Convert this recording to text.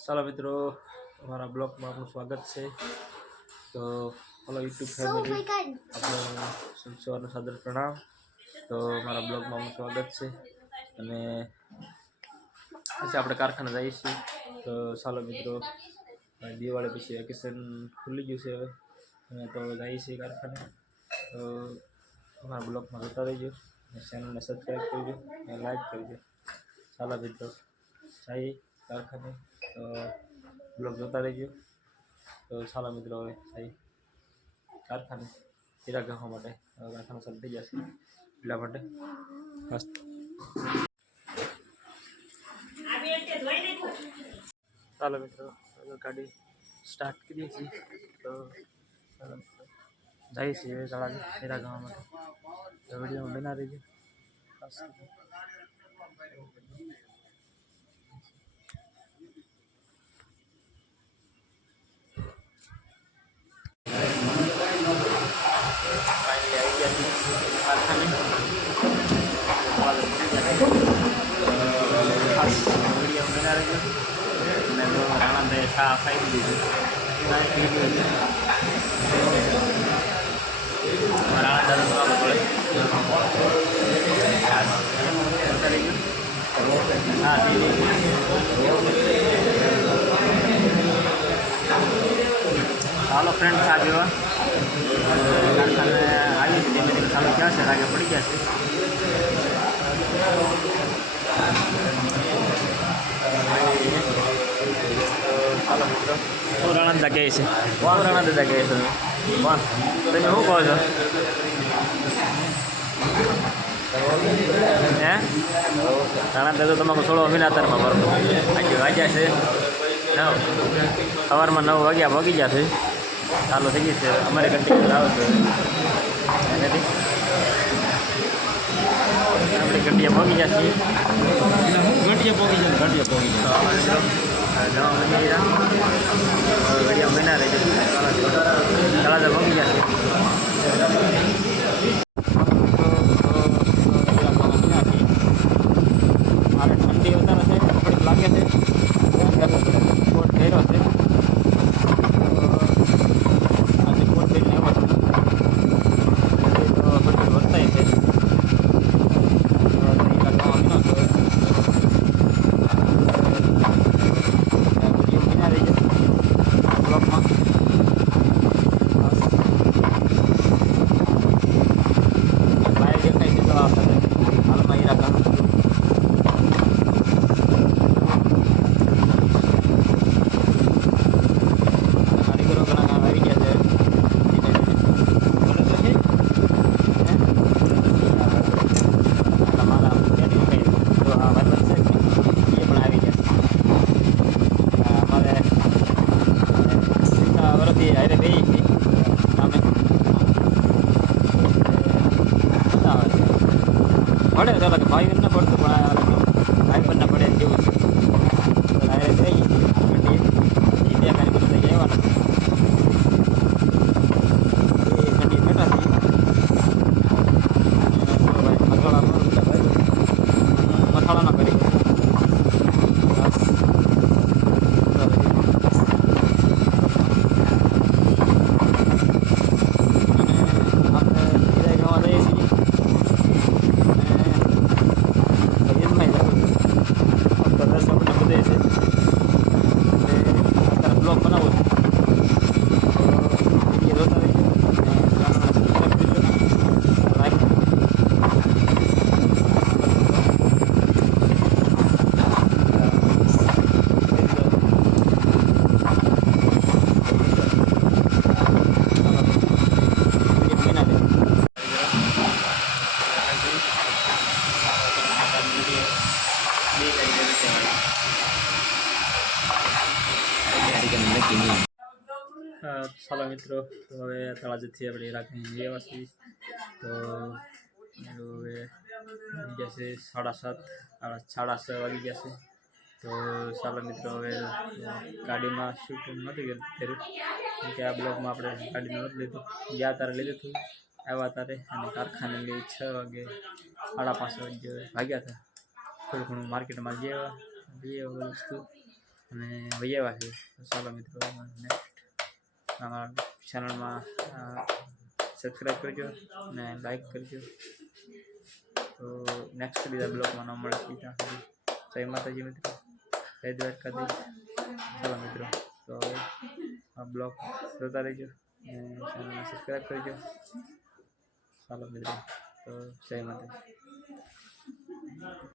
ચાલો મિત્રો, અમારા બ્લોગમાં આપનું સ્વાગત છે. તો હલો યુટ્યુબ ફેમિલી, આપણે સવારનું સાદર પ્રણામ. તો મારા બ્લોગમાં આપનું સ્વાગત છે. અને પછી આપણે કારખાને જઈએ છીએ. તો ચાલો મિત્રો, દિવાળી પછી વેકેશન ખુલ્લી ગયું છે હવે, અને તો જઈએ છીએ કારખાને. તો અમારા બ્લોગમાં જોતા રહીજો, ચેનલને સબસ્ક્રાઈબ કરજો અને લાઈક કરજો. ચાલો મિત્રો, જઈએ કારખાને. તો બ્લોગ જોતા રહીજો. તો ચાલો મિત્રો, હવે જઈએ કારખાને હીરા ગહવા માટે. કારખાના ચાલુ થઈ જશે એટલા માટે મસ્ત. ચાલો મિત્રો, ગાડી સ્ટાર્ટ કરીએ છીએ. તો ચાલો મિત્રો, જઈએ છીએ હીરા ગહવા માટે. તો વિડીયોમાં બના રહીજો. રાણા ખાઈ દીધું રાણા દાદા પડે ચાલો ફ્રેન્ડ, આ જેવા કારખાને આવી ધીમે ધીમે ચાલુ થયા છે, લાગે પડી ગયા છે. ચાલો મિત્રો, શું રાણા દાદા કહે છે? કોણ રાણા દાદા કહે છે? કોણ તમે શું કહો છો? હે રાણા દાદા તમારો થોડો અભિનાતરમાં ભરતો આજે વાગ્યા છે 9, સવારમાં 9 વાગ્યા વાગી ગયા છે. ચાલુ થઈ ગઈ છે અમારી કંટીન્યુ આવે છે એનાથી આપણી ઘંટિયા પહોંચી જશે. ઘડિયા મહિના રહી જશે. તળાજા પહોંચી જશે. મારે ઠંડી વધારે છે, થોડીક લાગે છે. કોટ પહેર્યો છે. આજે કોટ પહેરીને એવો છે તો થોડી વર્તાય છે. પડે તો લાગે ભાઈ એમને પડતું પણ ભાઈ પણ ના પડે જેવું છે. ડાયરેક્ટ થઈ ગઈ એ બે કારી બધું થઈ ગયા એ ઘંટી બેઠા છે. મસાલા ના કરી ચાલો મિત્રો, તો હવે તળાજથી આપણે રાખીને લેવા છીએ. તો હવે જશે 7:30 6:30 વાગી જશે. તો ચાલો મિત્રો, હવે ગાડીમાં શૂટિંગ નથી કર્યું કેમ કે આ બ્લોગમાં આપણે ગાડીમાં નથી લીધું. ગયા તારે લીધું હતું, આવ્યા તારે, અને કારખાને ગઈ 6 વાગે 5:30 વાગે વાગ્યા હતા. થોડું ઘણું માર્કેટમાં ગયા વસ્તુ અને વહી આવ્યા છે. તો ચાલો મિત્રો નેક્સ્ટ અમારા ચેનલમાં સબસ્ક્રાઈબ કરજો અને લાઈક કરજો. તો નેક્સ્ટ બીજા બ્લોગમાં ન મળશે ત્યાં સુધી જય માતાજી મિત્રો, જય દ્વારકાધીશ. ચાલો મિત્રો, તો હવે આ બ્લોગ જોતા રહેજો અને ચેનલને સબસ્ક્રાઈબ કરજો. ચાલો મિત્રો, તો જય માતાજી.